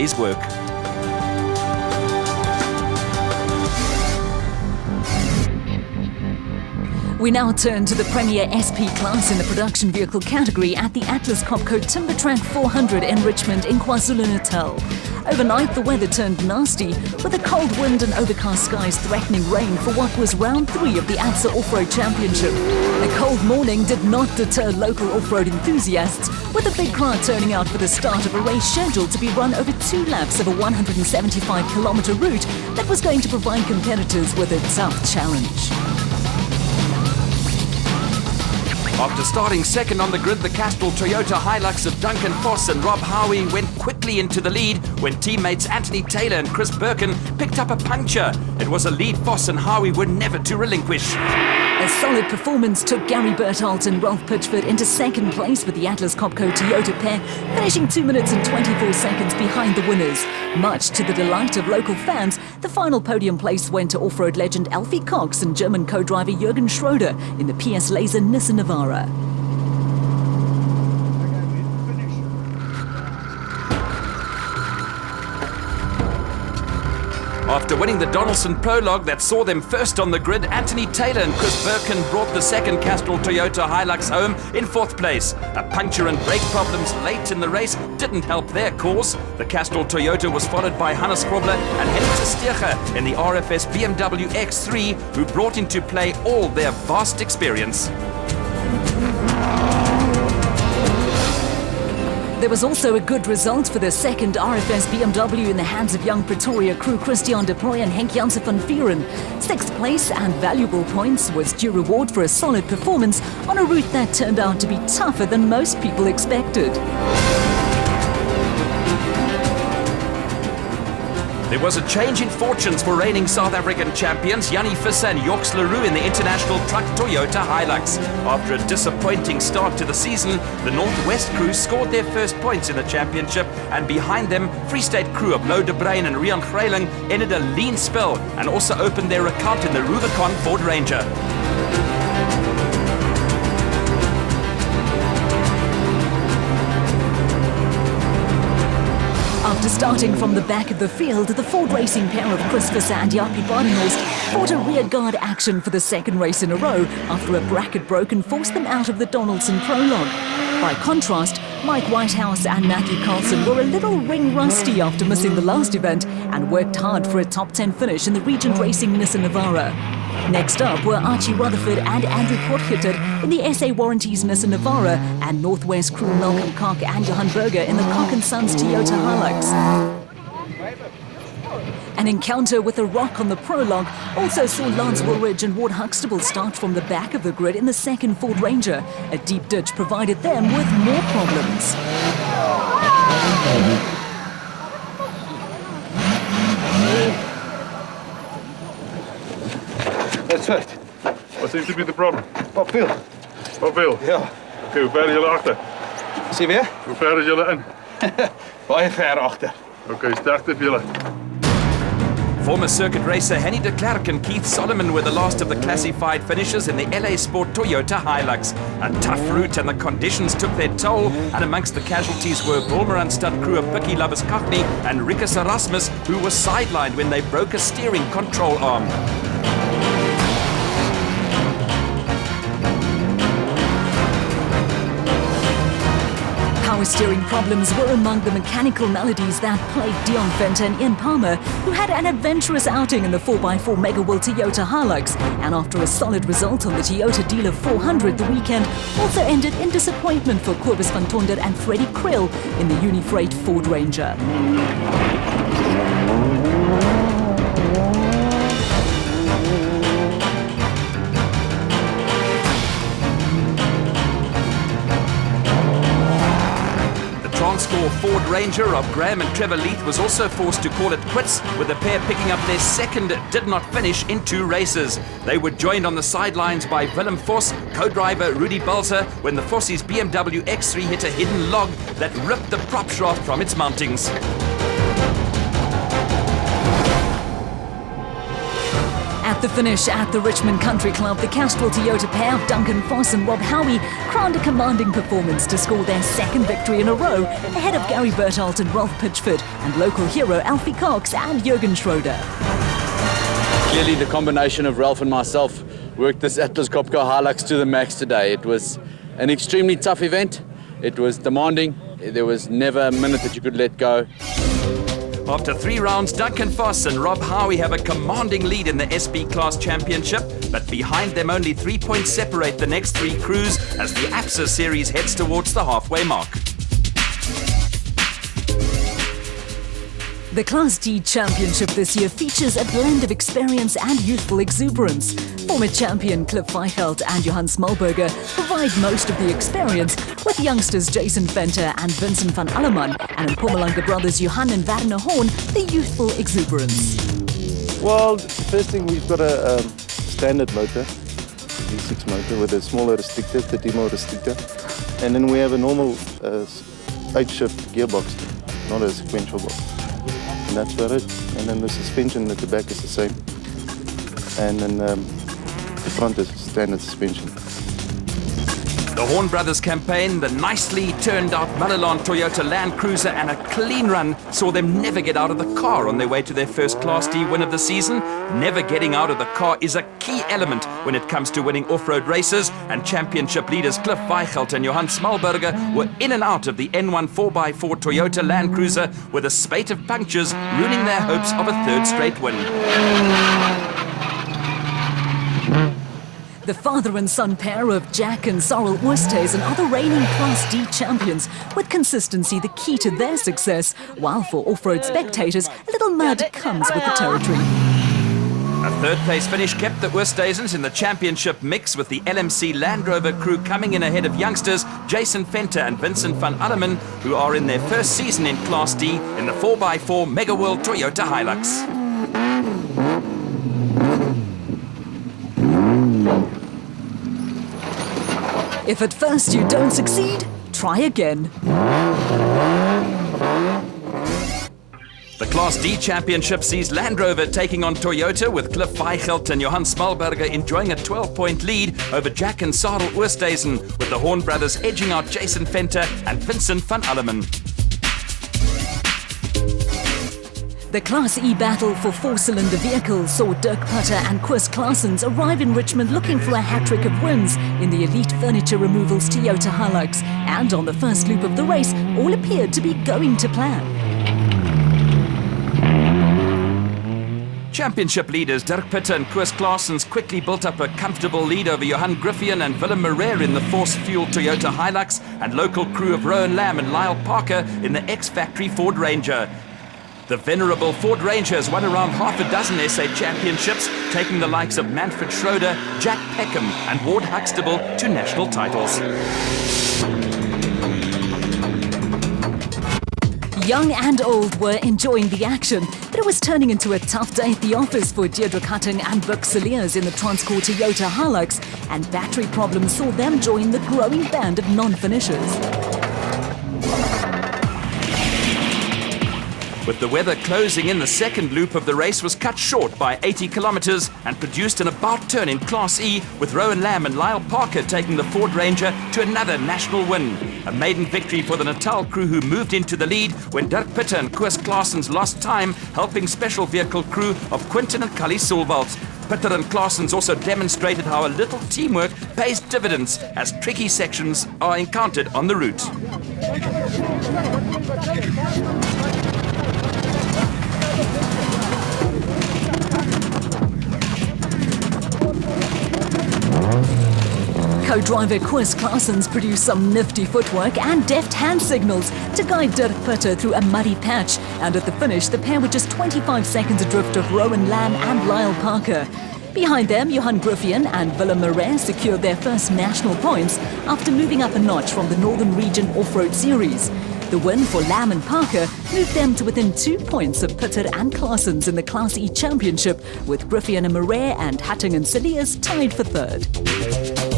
day's work. We now turn to the Premier SP class in the production vehicle category at the Atlas Copco Timbertrack 400 enrichment in KwaZulu-Natal. Overnight, the weather turned nasty, with a cold wind and overcast skies threatening rain for what was round 3 of the Absa Off-Road Championship. A cold morning did not deter local off-road enthusiasts, with a big crowd turning out for the start of a race scheduled to be run over 2 laps of a 175-kilometre route that was going to provide competitors with a tough challenge. After starting second on the grid, the Castrol Toyota Hilux of Duncan Foss and Rob Howie went quickly into the lead when teammates Anthony Taylor and Chris Birkin picked up a puncture. It was a lead Foss and Howie were never to relinquish. A solid performance took Gary Bertholdt and Ralph Pitchford into second place with the Atlas Copco Toyota pair, finishing 2 minutes and 24 seconds behind the winners. Much to the delight of local fans, the final podium place went to off-road legend Alfie Cox and German co-driver Jürgen Schroeder in the PS Laser Nissan Navara. After winning the Donaldson Prologue that saw them first on the grid, Anthony Taylor and Chris Birkin brought the second Castrol Toyota Hilux home in 4th place. A puncture and brake problems late in the race didn't help their cause. The Castrol Toyota was followed by Hannes Grobler and Henny Tersteger in the RFS BMW X3, who brought into play all their vast experience. There was also a good result for the second RFS BMW in the hands of young Pretoria crew Christian de Proy and Henk Janssen van Vieren. 6th place and valuable points was due reward for a solid performance on a route that turned out to be tougher than most people expected. There was a change in fortunes for reigning South African champions Jannie Visser and Jorgs Leroux in the International Truck Toyota Hilux. After a disappointing start to the season, the Northwest crew scored their first points in the championship, and behind them, Free State crew of Lou de Bruin and Rian Greiling ended a lean spell and also opened their account in the Rubicon Ford Ranger. After starting from the back of the field, the Ford racing pair of Chris Visser and Jaapie Badenhorst fought a rearguard action for the second race in a row after a bracket broke and forced them out of the Donaldson Prologue. By contrast, Mike Whitehouse and Matthew Carlson were a little ring rusty after missing the last event and worked hard for a top 10 finish in the Regent Racing Nissan Navara. Next up were Archie Rutherford and Andrew Potgieter in the SA Warranties Nissan Navara, and Northwest crew Malcolm Koch and Johan Berger in the Koch & Sons Toyota Hilux. An encounter with a rock on the prologue also saw Lance Woolridge and Ward Huxtable start from the back of the grid in the second Ford Ranger. A deep ditch provided them with more problems. That's right. What seems to be the problem? Papil. Papil? Ja. Oké, hoe ver is jullie achter? Zie je weer? Hoe ver is jullie in? Baie ver achter. Oké, sterkte vir jullie. Former circuit racer Henny de Klerk and Keith Solomon were the last of the classified finishers in the LA Sport Toyota Hilux. A tough route and the conditions took their toll, and amongst the casualties were Bulmer Stud crew of Pikkie Labuschagne and Rikus Erasmus, who was sidelined when they broke a steering control arm. Power steering problems were among the mechanical maladies that plagued Dion Venter and Ian Palmer, who had an adventurous outing in the 4x4 Mega World Toyota Hilux, and after a solid result on the Toyota Dealer 400 the weekend, also ended in disappointment for Cobus van Tonder and Freddie Krill in the Unifreight Ford Ranger. Transcore Ford Ranger of Graham and Trevor Leith was also forced to call it quits, with the pair picking up their second did not finish in 2 races. They were joined on the sidelines by Willem Vos, co-driver Rudy Balzer, when the Fossies BMW X3 hit a hidden log that ripped the prop shaft from its mountings. At The finish at the Richmond Country Club, the Castrol Toyota pair of Duncan Foss and Rob Howie crowned a commanding performance to score their second victory in a row ahead of Gary Berthold and Ralph Pitchford and local hero Alfie Cox and Jürgen Schroeder. Clearly the combination of Ralph and myself worked this Atlas Copco Hilux to the max today. It was an extremely tough event. It was demanding. There was never a minute that you could let go. After 3 rounds, Duncan Foss and Rob Howie have a commanding lead in the SB Class Championship, but behind them only 3 points separate the next 3 crews as the Absa series heads towards the halfway mark. The Class D Championship this year features a blend of experience and youthful exuberance. Former champion Cliff Weichelt and Johan Smallberger provide most of the experience, with youngsters Jason Venter and Vincent van Alleman and Mpumalanga brothers Johan and Werner Horn the youthful exuberance. Well, first thing, we've got a standard motor, V6 motor with a smaller restrictor, 30mm restrictor, and then we have a normal 8-shift gearbox, not a sequential box. And that's about it. And then the suspension at the back is the same. And then the front is standard suspension. The Horn Brothers campaign, the nicely turned out Malalan Toyota Land Cruiser and a clean run saw them never get out of the car on their way to their first Class D win of the season. Never getting out of the car is a key element when it comes to winning off-road races, and championship leaders Cliff Weichelt and Johan Smallberger were in and out of the N1 4x4 Toyota Land Cruiser with a spate of punctures ruining their hopes of a 3rd straight win. The father and son pair of Jack and Sorrel Oosthuizen are the reigning Class D champions, with consistency the key to their success, while for off-road spectators, a little mud comes with the territory. A 3rd place finish kept the Oosthuizens in the championship mix, with the LMC Land Rover crew coming in ahead of youngsters Jason Venter and Vincent van Alleman, who are in their first season in Class D in the 4x4 Mega World Toyota Hilux. If at first you don't succeed, try again. The Class D Championship sees Land Rover taking on Toyota, with Cliff Weichelt and Johan Smallberger enjoying a 12-point lead over Jack and Sorrel Oosthuizen, with the Horn Brothers edging out Jason Venter and Vincent van Alleman. The Class E battle for 4-cylinder vehicles saw Dirk Putter and Chris Claessens arrive in Richmond looking for a hat-trick of wins in the elite furniture removals Toyota Hilux, and on the first loop of the race, all appeared to be going to plan. Championship leaders Dirk Putter and Chris Claessens quickly built up a comfortable lead over Johan Griffian and Willem Marere in the force-fueled Toyota Hilux, and local crew of Rowan Lamb and Lyle Parker in the ex-factory Ford Ranger. The venerable Ford Ranger has won around half a dozen SA championships, taking the likes of Manfred Schroeder, Jack Peckham and Ward Huxtable to national titles. Young and old were enjoying the action, but it was turning into a tough day at the office for Deirdre Cutting and Buck Cilliers in the Transcore Toyota Hilux, and battery problems saw them join the growing band of non-finishers. With the weather closing in, the second loop of the race was cut short by 80 kilometers and produced an about turn in Class E, with Rowan Lamb and Lyle Parker taking the Ford Ranger to another national win. A maiden victory for the Natal crew, who moved into the lead when Dirk Putter and Chris Claessens lost time, helping special vehicle crew of Quinton and Cully Sulwald. Putter and Claessens also demonstrated how a little teamwork pays dividends as tricky sections are encountered on the route. Co-driver Chris Claessens produced some nifty footwork and deft hand signals to guide Dirk Putter through a muddy patch, and at the finish the pair were just 25 seconds adrift of Rowan Lamb and Lyle Parker. Behind them, Johan Griffian and Willem Marere secured their first national points after moving up a notch from the Northern Region Off-Road Series. The win for Lamb and Parker moved them to within 2 points of Putter and Claessens in the Class E Championship, with Griffian and Marere and Hatting and Cilliers tied for 3rd.